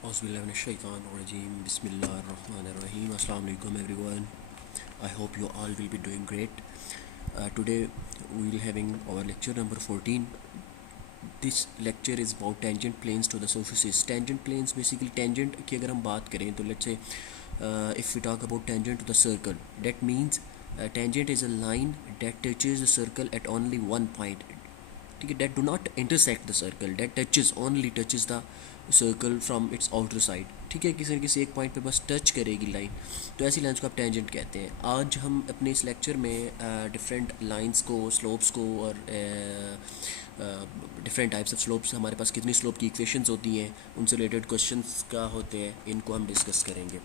Auzubillahiminash-shaytanir-rajeem. Bismillahir-rahmanir-rahim. Assalamu alaikum everyone. I hope you all will be doing great. Today we will having our lecture number 14. This lecture is about tangent planes to the surfaces. Tangent planes basically tangent की अगर हम बात करें तो let's say if we talk about tangent to the circle, that means tangent is a line that touches the circle at only one point. ठीक है, that do not intersect the circle, that touches the circle from its outer side. ठीक है, किसी न किसी एक point पे बस टच करेगी लाइन, तो ऐसी लाइन्स को आप टेंजेंट कहते हैं. आज हम अपने इस लेक्चर में डिफरेंट लाइंस को, स्लोप्स को और डिफरेंट टाइप्स ऑफ स्लोप्स, हमारे पास कितनी स्लोप की इक्वेशंस होती हैं, उनसे रिलेटेड क्वेश्चंस क्या होते हैं, इनको हम डिस्कस करेंगे.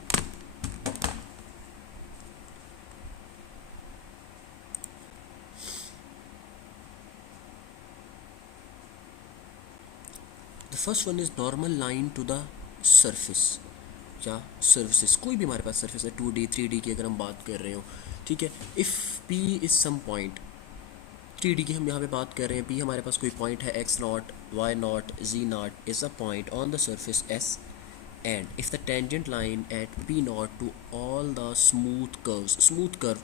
The first one is normal line to the surface या सर्फेसिस. कोई भी हमारे पास सरफेस है 2D 3D की अगर हम बात कर रहे हो, ठीक है. If P is some point, 3D की हम यहाँ पे बात कर रहे हैं, P हमारे पास कोई पॉइंट है, x0, y0, z0 is a point on the surface S, and if the tangent line at P0 to all the smooth curve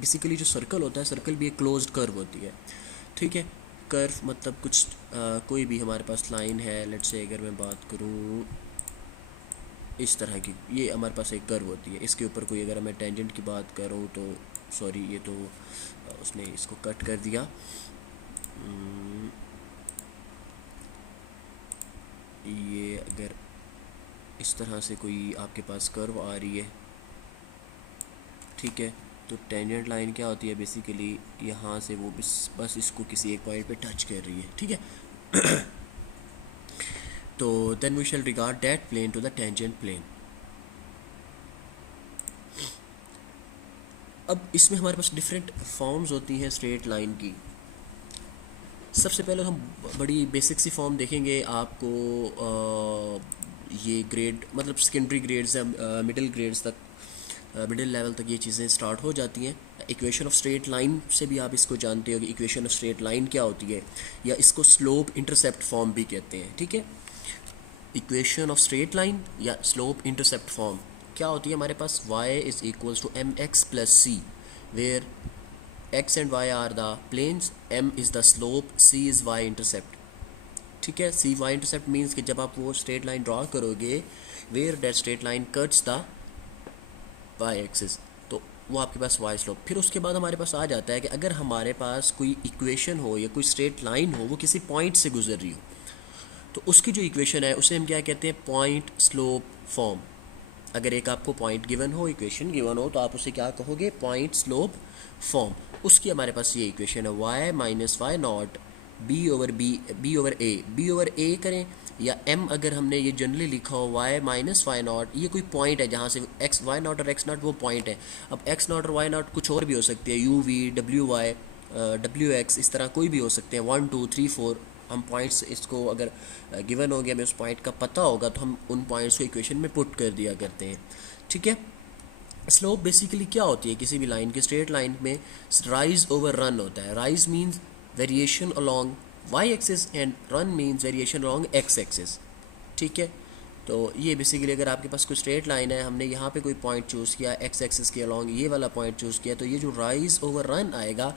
basically जो सर्कल होता है, सर्कल भी एक क्लोज्ड कर्व होती है. ठीक है, कर्व मतलब कुछ कोई भी हमारे पास लाइन है, लेट्स से अगर मैं बात करूँ इस तरह की, ये हमारे पास एक कर्व होती है, इसके ऊपर कोई अगर मैं टेंजेंट की बात करूँ तो सॉरी, ये तो उसने इसको कट कर दिया. ये अगर इस तरह से कोई आपके पास कर्व आ रही है, ठीक है, तो टेंजेंट लाइन क्या होती है, बेसिकली यहाँ से वो बस इसको किसी एक पॉइंट पे टच कर रही है. ठीक है, तो then we shall regard that plane to the tangent plane. अब इसमें हमारे पास डिफरेंट फॉर्म्स होती हैं स्ट्रेट लाइन की. सबसे पहले हम बड़ी बेसिक सी फॉर्म देखेंगे आपको. ये ग्रेड मतलब सेकेंडरी ग्रेड से मिडिल ग्रेड्स तक, मिडिल लेवल तक ये चीज़ें स्टार्ट हो जाती हैं. इक्वेशन ऑफ स्ट्रेट लाइन से भी आप इसको जानते हो कि इक्वेशन ऑफ स्ट्रेट लाइन क्या होती है, या इसको स्लोप इंटरसेप्ट फॉर्म भी कहते हैं. ठीक है, इक्वेशन ऑफ स्ट्रेट लाइन या स्लोप इंटरसेप्ट फॉर्म क्या होती है हमारे पास, y is equals to mx plus c, where x and y are the planes, m is the slope, c is y intercept. ठीक है, सी y इंटरसेप्ट मीन्स कि जब आप वो स्ट्रेट लाइन ड्रॉ करोगे where that straight line cuts the y axis, तो वो आपके पास y स्लोप. फिर उसके बाद हमारे पास आ जाता है कि अगर हमारे पास कोई इक्वेशन हो या कोई स्ट्रेट लाइन हो, वो किसी पॉइंट से गुजर रही हो, तो उसकी जो इक्वेशन है उसे हम क्या कहते हैं, पॉइंट स्लोप फॉर्म. अगर एक आपको पॉइंट गिवन हो, इक्वेशन गिवन हो, तो आप उसे क्या कहोगे, पॉइंट स्लोप फॉर्म. उसकी हमारे पास ये इक्वेशन है, y minus y not b over a करें, या m अगर हमने ये जनरली लिखा हो y माइनस वाई नॉट, ये कोई पॉइंट है जहाँ से x वाई नॉट और x नॉट वो पॉइंट है. अब x नॉट और y नॉट कुछ और भी हो सकती है, u v w y w x, इस तरह कोई भी हो सकते हैं, 1 2 3 4. हम पॉइंट्स इसको अगर गिवन हो गया, हमें उस पॉइंट का पता होगा, तो हम उन पॉइंट्स को इक्वेशन में पुट कर दिया करते हैं. ठीक है, स्लोप बेसिकली क्या होती है, किसी भी लाइन की, स्ट्रेट लाइन में राइज ओवर रन होता है. Rise means variation along y axis and run means variation along x axis. ठीक है, तो ये बेसिकली अगर आपके पास कोई स्ट्रेट लाइन है, हमने यहाँ पे कोई पॉइंट चूज़ किया, एक्स एक्सिस के अलोंग ये वाला पॉइंट चूज़ किया, तो ये जो राइज ओवर रन आएगा.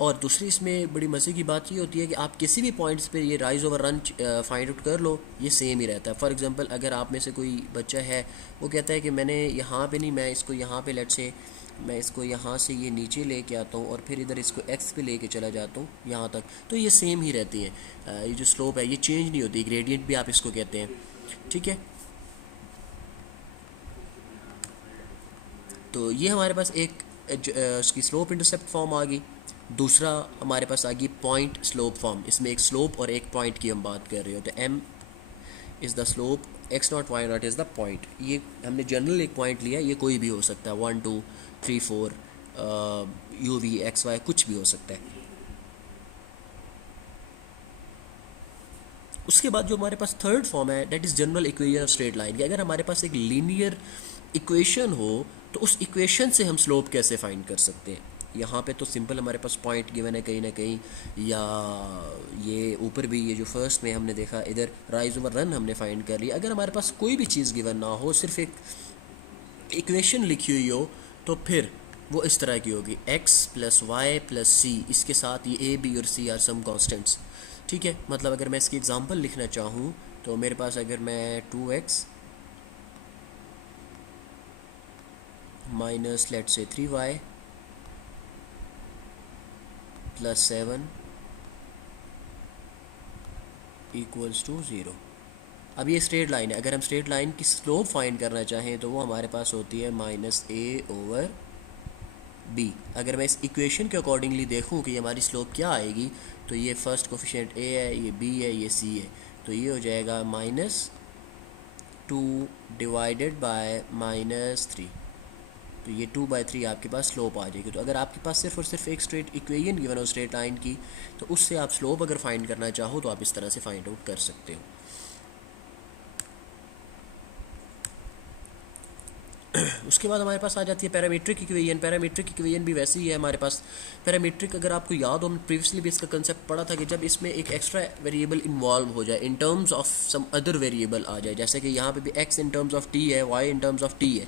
और दूसरी इसमें बड़ी मज़े की बात ये होती है कि आप किसी भी पॉइंट्स पे ये rise over run find out कर लो, ये सेम ही रहता है. फॉर एग्जांपल अगर आप में से कोई बच्चा है, वो कहता है कि मैंने यहाँ पे नहीं, मैं इसको यहाँ पे लेट से मैं इसको यहाँ से ये नीचे लेके आता हूँ और फिर इधर इसको एक्स पे लेके चला जाता हूँ यहाँ तक, तो ये सेम ही रहती है. ये जो स्लोप है ये चेंज नहीं होती, ग्रेडियंट भी आप इसको कहते हैं. ठीक है, तो ये हमारे पास एक उसकी स्लोप इंटरसेप्ट फॉर्म आ गई. दूसरा हमारे पास आ गई पॉइंट स्लोप फॉर्म. इसमें एक स्लोप और एक पॉइंट की हम बात कर रहे हो, तो m is the slope, x not y not is the point. ये हमने जनरल एक पॉइंट लिया, ये कोई भी हो सकता है, 1 2 3 4 u v x y कुछ भी हो सकता है. उसके बाद जो हमारे पास थर्ड फॉर्म है, that is general equation of straight line. कि अगर हमारे पास एक लीनियर इक्वेशन हो, तो उस इक्वेशन से हम स्लोप कैसे फाइंड कर सकते हैं. यहाँ पे तो सिंपल हमारे पास पॉइंट गिवन है कहीं ना कहीं, या ये ऊपर भी ये जो फर्स्ट में हमने देखा इधर राइज ओवर रन हमने फाइंड कर लिया। अगर हमारे पास कोई भी चीज़ गिवन ना हो, सिर्फ एक इक्वेशन लिखी हुई हो, तो फिर वो इस तरह की होगी एक्स प्लस वाई प्लस सी, इसके साथ ये ए बी और सी आर सम कॉन्स्टेंट्स। ठीक है, मतलब अगर मैं इसकी एग्जांपल लिखना चाहूँ तो मेरे पास अगर मैं 2x माइनस लेट से 3y प्लस 7 इक्वल्स टू 0। अब ये स्ट्रेट लाइन है, अगर हम स्ट्रेट लाइन की स्लोप फाइंड करना चाहें तो वो हमारे पास होती है माइनस ए ओवर बी। अगर मैं इस इक्वेशन के अकॉर्डिंगली देखूं कि ये हमारी स्लोप क्या आएगी, तो ये फर्स्ट कोफिशिएंट ए है, ये बी है, ये सी है, तो ये हो जाएगा -2 डिवाइडेड बाय -3। तो ये 2/3 आपके पास स्लोप आ जाएगी। तो अगर आपके पास सिर्फ और सिर्फ एक स्ट्रेट इक्वेशन गिवन हो स्ट्रेट लाइन की, तो उससे आप स्लोप अगर फाइंड करना चाहो तो आप इस तरह से फाइंड आउट कर सकते हो। उसके बाद हमारे पास आ जाती है पैरामीट्रिक इक्वेशन। पैरामीट्रिक इक्वेशन भी वैसे ही है हमारे पास। पैरामीट्रिक अगर आपको याद हो, हमने प्रीवियसली भी इसका कंसेप्ट पढ़ा था कि जब इसमें एक एक्स्ट्रा वेरिएबल इन्वॉल्व हो जाए in terms of some other variable आ जाए, जैसे कि यहाँ पे भी x in terms of t है, y in terms of t है।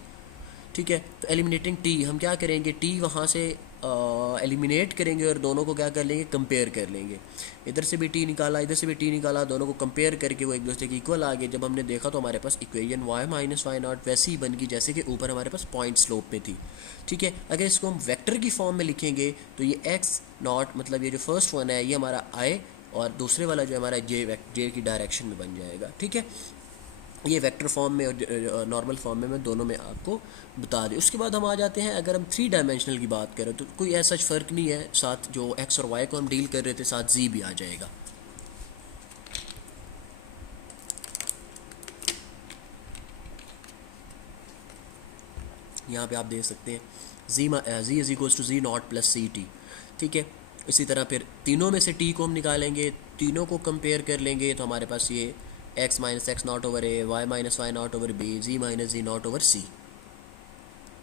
ठीक है, तो एलिमिनेटिंग टी हम क्या करेंगे, टी वहाँ से एलिमिनेट करेंगे और दोनों को क्या कर लेंगे, कंपेयर कर लेंगे। इधर से भी टी निकाला, इधर से भी टी निकाला, दोनों को कंपेयर करके वो एक दूसरे के इक्वल आ गए। जब हमने देखा तो हमारे पास equation y minus y not वैसी ही बन गई जैसे कि ऊपर हमारे पास पॉइंट स्लोप पे थी। ठीक है, अगर इसको हम वेक्टर की फॉर्म में लिखेंगे तो ये एक्स नॉट मतलब ये जो फर्स्ट वन है ये हमारा आई और दूसरे वाला जो हमारा जे की डायरेक्शन में बन जाएगा। ठीक है, ये वेक्टर फॉर्म में और नॉर्मल फॉर्म में मैं दोनों में आपको बता दें। उसके बाद हम आ जाते हैं, अगर हम 3 डायमेंशनल की बात करें तो कोई ऐसा फ़र्क नहीं है, साथ जो एक्स और वाई को हम डील कर रहे थे साथ जी भी आ जाएगा। यहाँ पे आप देख सकते हैं z is equals to z not plus c t. ठीक है, इसी तरह फिर तीनों में से टी को हम निकालेंगे, तीनों को कंपेयर कर लेंगे तो हमारे पास ये x minus x not over a, y minus y not over b, z minus z not over c.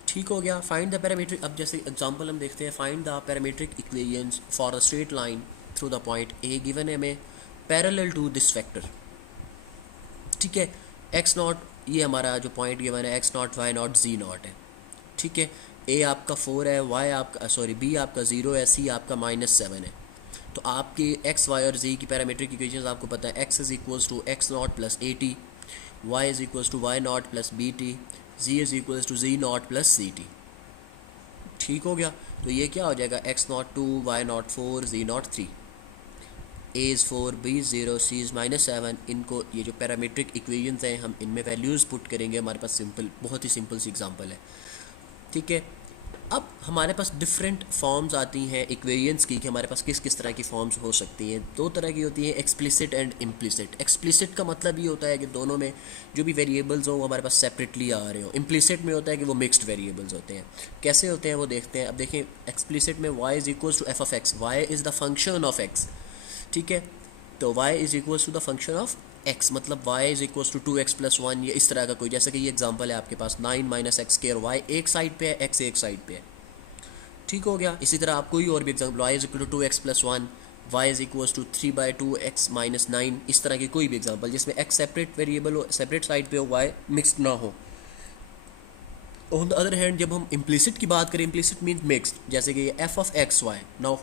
ठीक हो गया। फाइंड द पैरामीट्रिक, अब जैसे एग्जांपल हम देखते हैं, find the parametric equations for a straight line through the point A given है हमें पैरेलल टू दिस वेक्टर। ठीक है, एक्स नॉट ये हमारा जो पॉइंट गिवन है x naught y naught z naught है। ठीक है, ए आपका 4 है, वाई आपका बी आपका 0 है, सी आपका -7 है। तो आपके एक्स वाई और जी की पैरामीट्रिक इक्वेशंस आपको पता है, x is equals to x naught plus a t, y is equals to y naught plus b t, z is equals to z not plus c t. ठीक हो गया, तो ये क्या हो जाएगा, x naught 2, y naught 4, z naught 3, a is 4, b is 0, c is -7। इनको ये जो पैरामीट्रिक इक्वेशंस हैं हम इनमें वैल्यूज़ पुट करेंगे। हमारे पास सिंपल, बहुत ही सिंपल सी एग्जांपल है। ठीक है, अब हमारे पास डिफरेंट फॉर्म्स आती हैं इक्वेशंस की कि हमारे पास किस किस तरह की फॉर्म्स हो सकती हैं। 2 तरह की होती हैं, एक्सप्लिसिट एंड इम्प्लिसिट। एक्सप्लिसिट का मतलब ये होता है कि दोनों में जो भी वेरिएबल्स हो वो हमारे पास सेपरेटली आ रहे हो। इम्प्लिसिट में होता है कि वो मिक्स्ड वेरिएबल्स होते हैं। कैसे होते हैं वो देखते हैं। अब देखें, एक्सप्लिसिट में y is equals to f of x, y is the function of x. ठीक है, तो y is equals to the function of x, मतलब y is equals to 2x plus 1 या इस तरह का कोई, जैसे कि ये एग्जांपल है आपके पास 9 माइनस एक्स स्क्वायर, वाई एक साइड पे है, x एक साइड पे है। ठीक हो गया। इसी तरह आप कोई और भी example, y is equal to 2x plus 1, y is equals to 3/2x minus 9, इस तरह की कोई भी एग्जांपल जिसमें x सेपरेट वेरिएबल हो, सेपरेट साइड पे हो, y मिक्सड ना हो। ऑन द अदर हैंड जब हम इम्प्लिसिट की बात करें, इम्प्लिसिट मीन्स मिक्स्ड, जैसे कि ये f of x y, now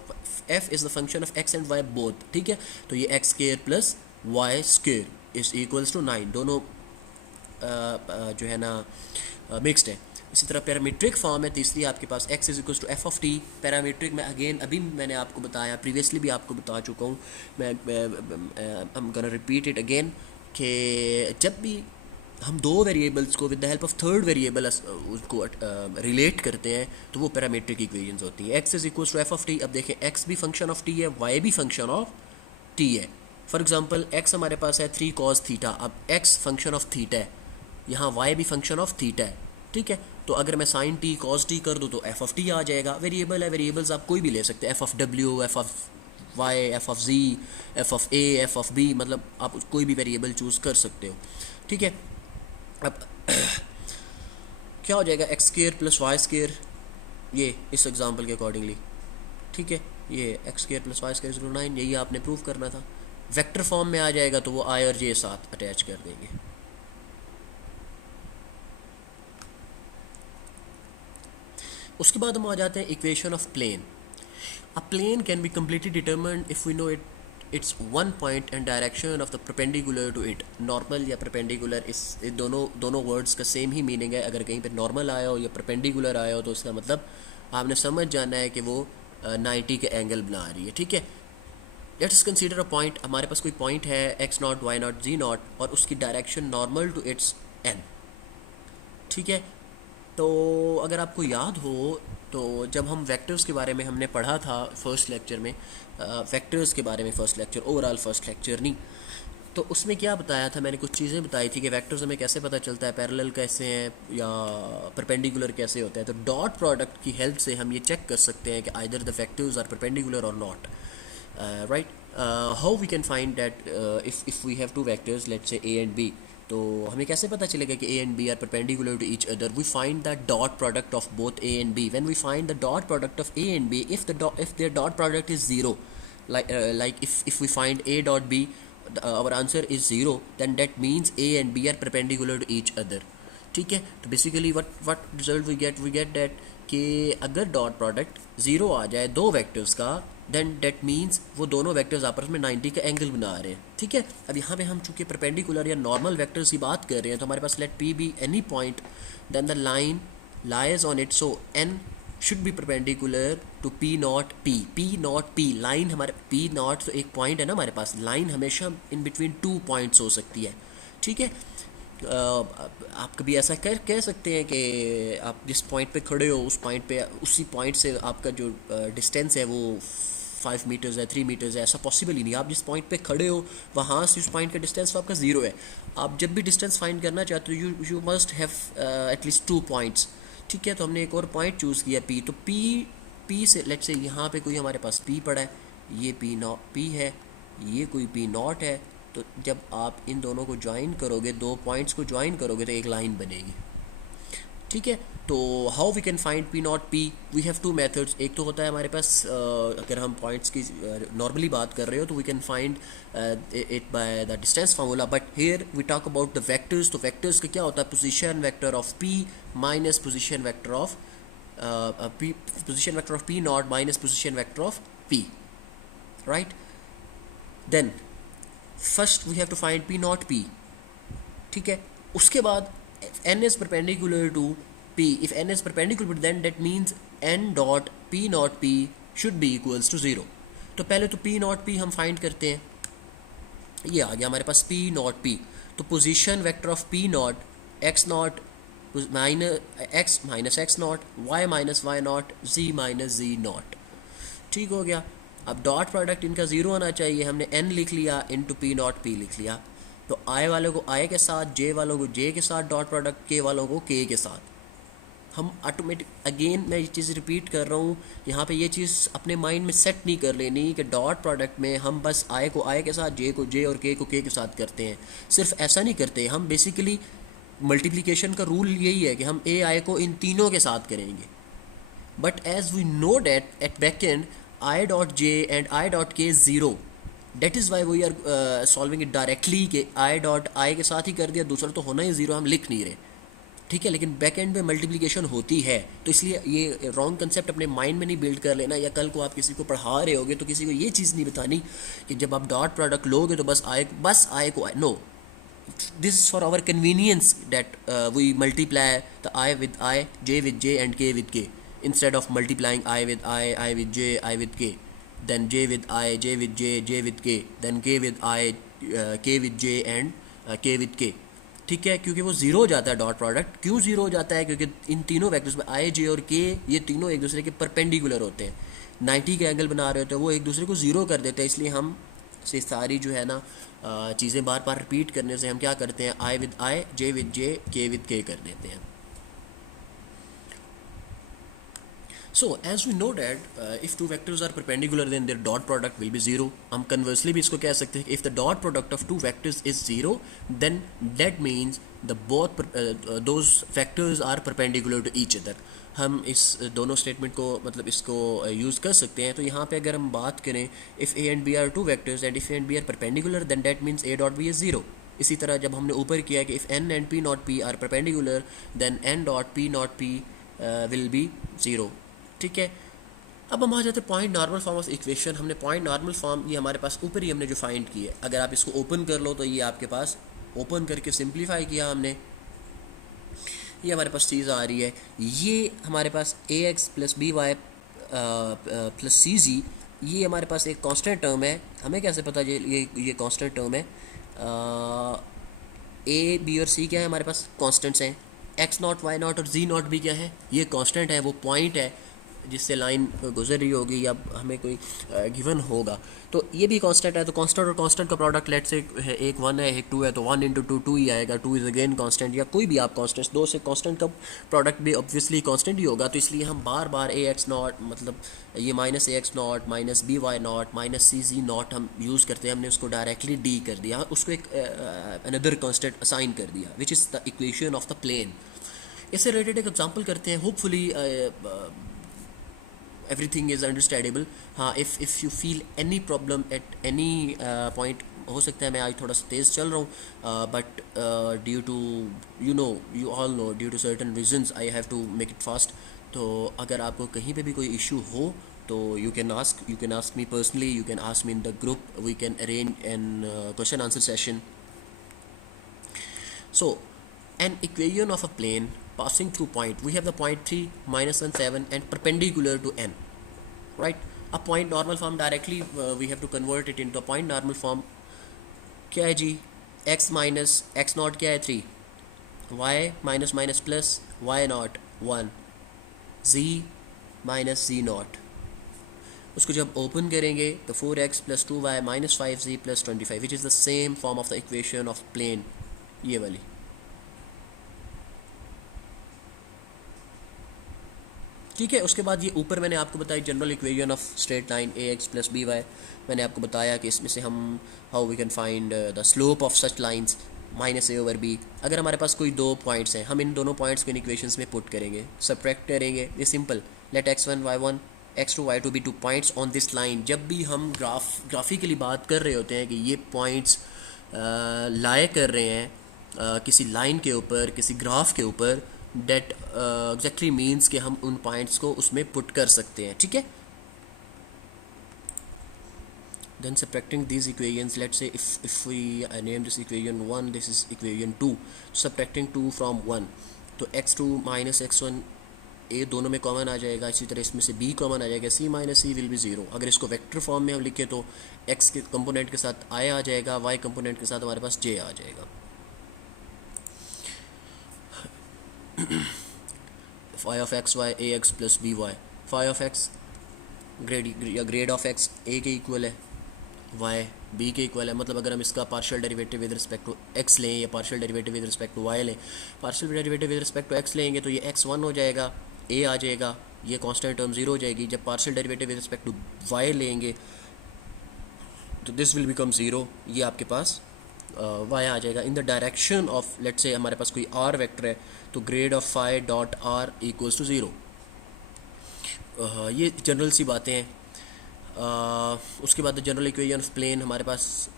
f is the function of x and y both. ठीक है, तो ये x square plus y square is equals to 9, दोनों जो है ना मिक्स्ड है। इसी तरह पैरामीट्रिक फॉर्म है तीसरी आपके पास, x is equals to f of t. Parametric में अगेन अभी मैंने आपको बताया, प्रीवियसली भी आपको बता चुका हूँ, मैं I am gonna repeat it again, कि जब भी हम 2 वेरिएबल्स को with the help of third variable उसको रिलेट करते हैं तो वो पैरामीट्रिक इक्वेशंस होती हैं। x is equals to f of t. अब देखें, x भी फंक्शन ऑफ t है, y भी फंक्शन ऑफ t है। फॉर एग्जांपल x हमारे पास है 3 cos थीटा, अब x फंक्शन ऑफ थीटा है, यहाँ y भी फंक्शन ऑफ थीटा है। ठीक है, तो अगर मैं साइन टी कॉस टी कर दूँ तो एफ ऑफ टी आ जाएगा। वेरिएबल है, वेरिएबल्स आप कोई भी ले सकते हैं, एफ ऑफ डब्ल्यू, f of y, f of z, f of a, f of b, मतलब आप कोई भी वेरिएबल चूज़ कर सकते हो। ठीक है, अब क्या हो जाएगा, x square plus y square, ये इस एग्जांपल के अकॉर्डिंगली ठीक है, ये x square plus y square equal 9, यही आपने प्रूव करना था। वेक्टर फॉर्म में आ जाएगा तो वो आई और जे साथ अटैच कर देंगे। उसके बाद हम आ जाते हैं equation of plane. A plane can be completely determined if we know its one point and direction of the perpendicular to it. Normal या परपेंडिकुलर, इस दोनों वर्ड्स का सेम ही मीनिंग है। अगर कहीं पर नॉर्मल आया हो या परपेंडिकुलर आया हो तो उसका मतलब आपने समझ जाना है कि वो 90 के एंगल बना रही है। ठीक है, लेट्स कंसीडर अ पॉइंट। हमारे पास कोई पॉइंट है x naught y naught z naught और उसकी direction normal to its n. ठीक है, तो अगर आपको याद हो तो जब हम वेक्टर्स के बारे में हमने पढ़ा था फर्स्ट लेक्चर में, वेक्टर्स के बारे में first lecture, overall first lecture नहीं, तो उसमें क्या बताया था, मैंने कुछ चीज़ें बताई थी कि वेक्टर्स हमें कैसे पता चलता है, पैरेलल कैसे हैं या परपेंडिकुलर कैसे होता है। तो डॉट प्रोडक्ट की हेल्प से हम ये चेक कर सकते हैं कि either the vectors are perpendicular और not. Right, how we can find that if we have two vectors let's say a and B, तो हमें कैसे पता चलेगा कि a and b are perpendicular to each other? We find the dot product of both a and b. When we find the dot product of a and b, if their dot product is zero, like if we find a dot b, our answer is 0, then that means a and b are perpendicular to each other. ठीक है, तो basically what result we get that कि अगर dot product zero आ जाए दो vectors का, then that means वो दोनों वेक्टर्स आपस में 90 का एंगल बना रहे हैं। ठीक है, अब यहाँ पे हम चूँकि परपेंडिकुलर या नॉर्मल वेक्टर्स की बात कर रहे हैं तो हमारे पास let p be any point then the line lies on it, so n should be perpendicular to p not p. P not p line, हमारे पी नॉट तो एक पॉइंट है ना हमारे पास, लाइन हमेशा इन बिटवीन 2 पॉइंट्स हो सकती है। ठीक है, आप कभी ऐसा कह सकते हैं कि आप जिस पॉइंट पे खड़े हो उस पॉइंट पे, उसी पॉइंट से आपका जो डिस्टेंस है वो 5 मीटर्स है, 3 मीटर्स है, ऐसा पॉसिबल ही नहीं। आप जिस पॉइंट पे खड़े हो वहाँ से उस पॉइंट का डिस्टेंस तो आपका ज़ीरो है। आप जब भी डिस्टेंस फाइंड करना चाहते हो you must have at least 2 points. ठीक है, तो हमने एक और पॉइंट चूज़ किया पी, तो पी से लेट्स से यहाँ पे कोई हमारे पास पी पड़ा है, ये पी है, ये कोई पी नॉट है, तो जब आप इन दोनों को ज्वाइन करोगे, दो पॉइंट्स को ज्वाइन करोगे तो एक लाइन बनेगी। ठीक है, तो how we can find p not p? We have two methods. एक तो होता है हमारे पास अगर हम पॉइंट्स की नॉर्मली बात कर रहे हो तो we can find it by the distance formula, but here we talk about the vectors. तो वेक्टर्स का क्या होता है? Position vector of p minus position vector of p naught minus position vector of p, right? Then first we have to find p not p. ठीक है, उसके बाद n is perpendicular to p. If n is perpendicular, then that means n dot p not p should be equals to 0. तो पहले तो p not p हम find करते हैं, ये आ गया हमारे पास p not p। तो position vector of p not x not minus x not, y minus y not, z minus z not. ठीक हो गया। अब डॉट प्रोडक्ट इनका ज़ीरो आना चाहिए, हमने n लिख लिया इंटू पी नॉट पी लिख लिया। तो आई वालों को आई के साथ, जे वालों को जे के साथ डॉट प्रोडक्ट, के वालों को के के साथ। हम ऑटोमेटिक, अगेन मैं ये चीज़ रिपीट कर रहा हूँ, यहाँ पे ये चीज़ अपने माइंड में सेट नहीं कर लेनी कि डॉट प्रोडक्ट में हम बस आई को आई के साथ, जे को जे और के को के साथ करते हैं। सिर्फ ऐसा नहीं करते हम, बेसिकली मल्टीप्लिकेशन का रूल यही है कि हम ए आई को इन तीनों के साथ करेंगे। But as we know that at back and i dot j and i dot k zero, that is why we are solving it directly कि आई डॉट आई के साथ ही कर दिया, दूसरा तो होना ही ज़ीरो, हम लिख नहीं रहे। ठीक है, लेकिन बैक एंड में मल्टीप्लिकेशन होती है, तो इसलिए ये रॉन्ग कंसेप्ट अपने माइंड में नहीं बिल्ड कर लेना, या कल को आप किसी को पढ़ा रहे होगे तो किसी को ये चीज़ नहीं बतानी कि जब आप डॉट प्रोडक्ट लोगे तो बस आए को नो, this is for our convenience that we multiply the i with i, j with j and k with k, instead of multiplying i with i with j, i with k, then j with I, j with j, j with k, then k with I, k with j and k with k। ठीक है, क्योंकि वो zero हो जाता है dot product. क्यों zero हो जाता है? क्योंकि इन तीनों वेक्टर्स में i, j और k ये तीनों एक दूसरे के परपेंडिकुलर होते हैं, 90 के एंगल बना रहे होते हैं, वो एक दूसरे को ज़ीरो कर देते हैं। इसलिए हम से सारी जो है ना चीज़ें बार बार रिपीट करने से हम क्या करते हैं, i with I, j with j, k with k कर देते हैं। So as we know that if two vectors are perpendicular then their dot product will be zero. हम conversely भी इसको कह सकते हैं कि if the dot product of two vectors is zero then that means the both those vectors are perpendicular to each other. हम इस दोनों स्टेटमेंट को मतलब इसको यूज़ कर सकते हैं. तो यहाँ पे अगर हम बात करें if a and b are two vectors and if a and b are perpendicular then that means a dot b is zero. इसी तरह जब हमने ऊपर किया कि if n and p not p are perpendicular then n dot p not p will be zero. ठीक है. अब हम आ जाते हैं point normal form of equation. हमने पॉइंट नॉर्मल फॉर्म ये हमारे पास ऊपर ही हमने जो फाइंड की है, अगर आप इसको ओपन कर लो तो ये आपके पास ओपन करके सिंप्लीफाई किया हमने, ये हमारे पास चीज़ आ रही है. ये हमारे पास a x plus b y plus c z, ये हमारे पास एक कांस्टेंट टर्म है. हमें कैसे पता ये कांस्टेंट टर्म है? ए बी और सी क्या है हमारे पास कांस्टेंट्स हैं. एक्स नॉट वाई नॉट और जी नॉट भी क्या है? ये कांस्टेंट है, वो पॉइंट है जिससे लाइन गुजर रही होगी या हमें कोई गिवन होगा. तो ये भी कांस्टेंट है. तो कांस्टेंट और कांस्टेंट का प्रोडक्ट लेट से है, एक 1 है एक 2 है, तो 1 इंटू 2 2 ही आएगा. 2 इज़ अगेन कांस्टेंट, या कोई भी आप कांस्टेंट्स दो से कांस्टेंट का प्रोडक्ट भी ऑब्वियसली कांस्टेंट ही होगा. तो इसलिए हम बार बार ए एक्स नॉट मतलब ये minus a x naught minus b y naught minus c z naught हम यूज़ करते हैं. हमने उसको डायरेक्टली डी कर दिया, उसको एक अनदर कांस्टेंट असाइन कर दिया which is the equation of the plane. इससे रिलेटेड एक एग्जांपल करते हैं. Hopefully everything is understandable. हाँ, if you feel any problem at any point, हो सकता है मैं आज थोड़ा सा तेज़ चल रहा हूँ, but due to you all know due to certain reasons I have to make it fast. तो अगर आपको कहीं पे भी कोई इशू हो तो you can ask me personally, you can ask me in the group, we can arrange an question answer session. So an equation of a plane passing through point, we have the point 3 minus 1 7 and perpendicular to n, right? A point normal form directly we have to convert it into a point normal form. क्या है जी? x minus x not क्या है 3, y minus minus plus y not 1, z minus z not. उसको जब open करेंगे तो 4x plus 2y minus 5z plus 25 which is the same form of the equation of plane, ये वाली. ठीक है. उसके बाद ये ऊपर मैंने आपको बताया general equation of straight line a x plus b y. मैंने आपको बताया कि इसमें से हम how we can find the slope of such lines minus a over b. अगर हमारे पास कोई दो पॉइंट्स हैं, हम इन दोनों पॉइंट्स को इन इक्वेशंस में पुट करेंगे, सबट्रैक्ट करेंगे. ये simple. Let x1 y1 x2 y2 be two points on this line. जब भी हम ग्राफिकली बात कर रहे होते हैं कि ये पॉइंट्स लाए कर रहे हैं किसी लाइन के ऊपर, किसी ग्राफ के ऊपर, डेट एग्जैक्टली मीन्स कि हम उन पॉइंट्स को उसमें पुट कर सकते हैं. ठीक है. Then subtracting these equations, let's say if we name this equation 1, this is equation 2. Subtracting 2 from 1, तो x2 माइनस x1 ए दोनों में कॉमन आ जाएगा. इसी तरह इसमें से b कॉमन आ जाएगा. c minus c will be 0. अगर इसको वेक्टर फॉर्म में हम लिखें तो x के कंपोनेंट के साथ i आ जाएगा, y कंपोनेंट के साथ हमारे पास j आ जाएगा. phi of x y a x plus b y. phi of x grad of x a के इक्वल है, y b के इक्वल है. मतलब अगर हम इसका partial derivative with respect to x लें या partial derivative with respect to y लें, partial derivative with respect to x लेंगे तो ये x 1 हो जाएगा, a आ जाएगा, ये कांस्टेंट टर्म 0 हो जाएगी. जब partial derivative with respect to y लेंगे तो दिस विल बिकम 0, ये आपके पास y आ जाएगा. In the direction of let's say हमारे पास कोई r वेक्टर है तो grad of phi dot r equals to 0. ये जनरल सी बातें हैं. उसके बाद जनरल इक्वेशन ऑफ प्लेन हमारे पास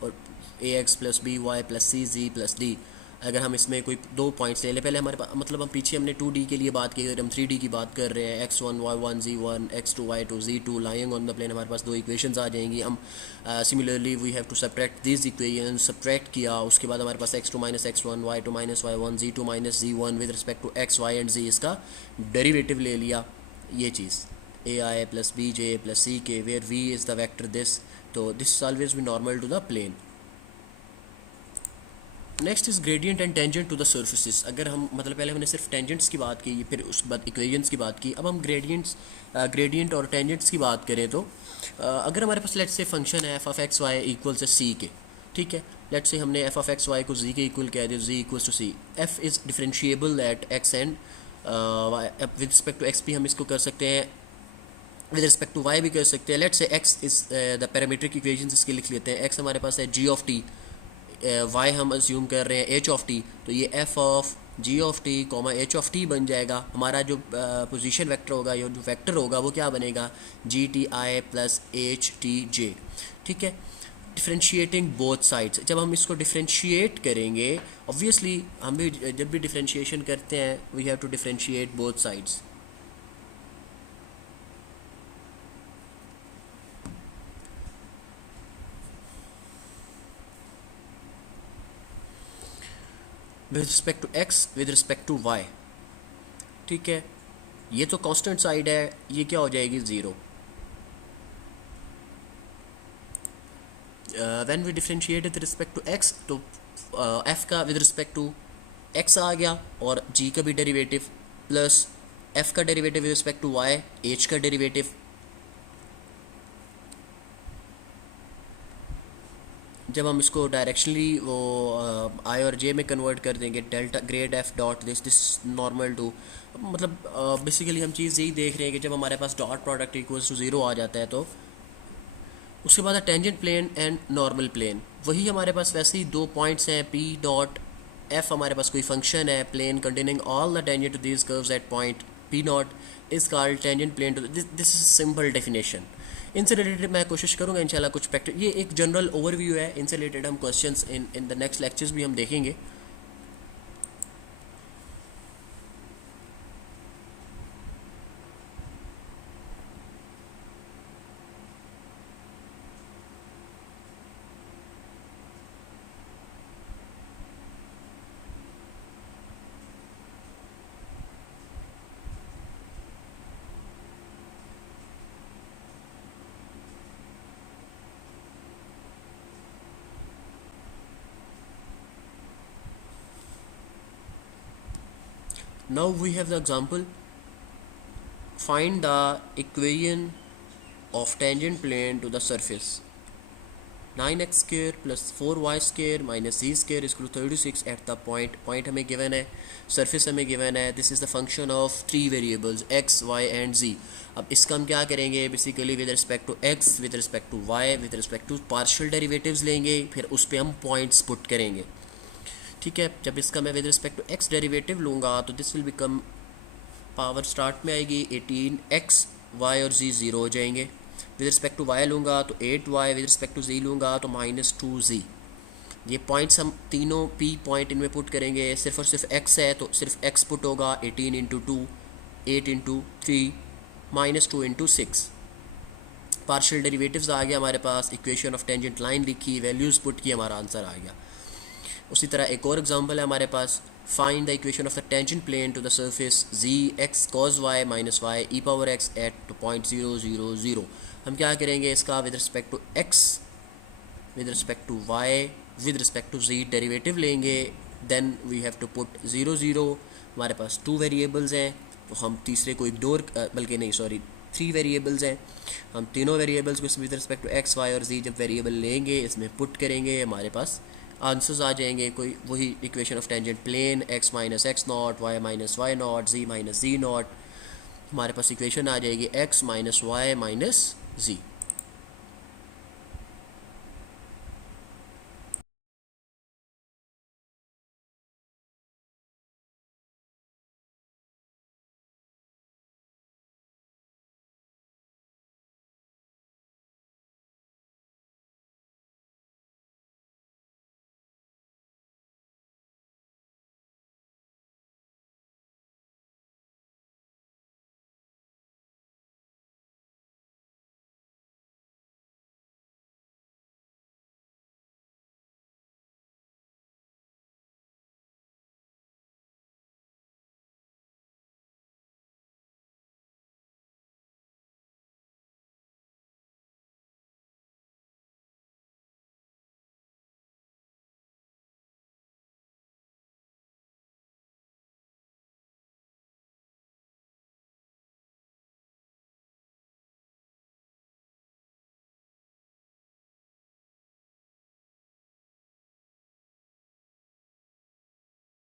a x plus b y plus c z plus d. अगर हम इसमें कोई दो पॉइंट्स ले लें, पहले हमारे पास मतलब हम पीछे हमने 2D के लिए बात की, अगर हम 3D की बात कर रहे हैं x1 y1 z1 x2 y2 z2 lying on the plane, हमारे पास दो इक्वेशंस आ जाएंगी. हम similarly we have to subtract this equation. Subtract किया, उसके बाद हमारे पास x2 minus x1 y2 minus y1 z2 minus z1 with respect to x y and z, इसका डेरिवेटिव ले लिया. ये चीज़ ai plus b j plus c k where v is the vector this. तो this is always be normal to the plane. Next is gradient and tangent to the surfaces. अगर हम मतलब पहले हमने सिर्फ टेंजेंट्स की बात की, फिर उसके बाद इक्वेशंस की बात की, अब हम ग्रेडियंट और टेंजेंट्स की बात करें तो अगर हमारे पास लेट्स से फंक्शन है f of x y equal से सी के. ठीक है. लेट्स से हमने एफ ऑफ एक्स वाई को जी के इक्वल कह दिया, z equals to c. F is differentiable at x and with respect to x भी हम इसको कर सकते हैं विद रिस्पेक्ट टू वाई भी कर सकते हैं। Let's say x is the parametric equation, इसके लिख लेते हैं। एक्स हमारे पास है जी ऑफ टी, वाई हम अज्यूम कर रहे हैं एच ऑफ टी, तो ये f of g of t comma h of t बन जाएगा। हमारा जो पोजीशन वेक्टर होगा या जो वेक्टर होगा वो क्या बनेगा, g t i plus h t j. ठीक है, डिफ्रेंशिएटिंग बोथ साइड्स, जब हम इसको डिफ्रेंशिएट करेंगे, ऑब्वियसली हम भी जब भी डिफ्रेंशिएशन करते हैं we have to differentiate both sides. With respect to x, with respect to y. ठीक है, ये तो कांस्टेंट साइड है, ये क्या हो जाएगी, zero. When we differentiate with respect to x, तो एफ का विद रिस्पेक्ट टू एक्स आ गया और जी का भी डेरिवेटिव, प्लस एफ का derivative with respect to Y, H का डेरिवेटिव। जब हम इसको डायरेक्शनली वो आई और जे में कन्वर्ट कर देंगे, delta grad f dot this normal to, मतलब बेसिकली हम चीज़ यही देख रहे हैं कि जब हमारे पास dot product equals to zero आ जाता है तो उसके बाद tangent plane and normal plane, वही हमारे पास वैसे ही दो पॉइंट्स हैं पी डॉट एफ, हमारे पास कोई फंक्शन है plane containing all the tangent to this curves at point p naught is called tangent plane to this is simple definition. इनसे रिलेटेड मैं कोशिश करूँगा इंशाल्लाह कुछ प्रैक्टिस, ये एक जनरल ओवरव्यू है, इनसे रिलेटेड हम questions in the next lectures भी हम देखेंगे। Now we have the example, find the equation of tangent plane to the surface 9x square plus 4y square minus z square is equal to 36 at the point हमें given है, surface हमें given है, this is the function of three variables x, y and z। अब इसका हम क्या करेंगे, basically with respect to x, with respect to y, with respect to partial derivatives लेंगे, फिर उस पर हम पॉइंट्स पुट करेंगे। ठीक है, जब इसका मैं with respect to x derivative लूँगा तो this will become, power start में आएगी 18x, y और z ज़ीरो हो जाएंगे। विद रिस्पेक्ट टू y लूँगा तो 8y, with respect to z लूँगा तो -2z। ये पॉइंट्स हम तीनों p पॉइंट इनमें पुट करेंगे, सिर्फ और सिर्फ x है तो सिर्फ x पुट होगा, 18 into 2, 8 into 3, -2 into 6। Partial derivatives आ गया हमारे पास, इक्वेशन ऑफ टेंजेंट लाइन लिखी, वैल्यूज़ पुट की, हमारा आंसर आ गया। उसी तरह एक और एग्जांपल है हमारे पास, find the equation of the tangent plane to the surface z x cos y minus y e power x at point 0 0 0। हम क्या करेंगे, इसका with respect to x, with respect to y, with respect to z derivative लेंगे, then we have to put 0 0। हमारे पास two variables हैं तो हम तीसरे को इग्नोर, बल्कि नहीं सॉरी 3 वेरिएबल्स हैं, हम तीनों वेरिएबल्स को with respect to x, y और z जब वेरिएबल लेंगे इसमें पुट करेंगे, हमारे पास आंसर्स आ जाएंगे कोई वही equation of tangent plane, x minus x naught, y minus y naught, z minus z naught. हमारे पास इक्वेशन आ जाएगी x minus y minus z।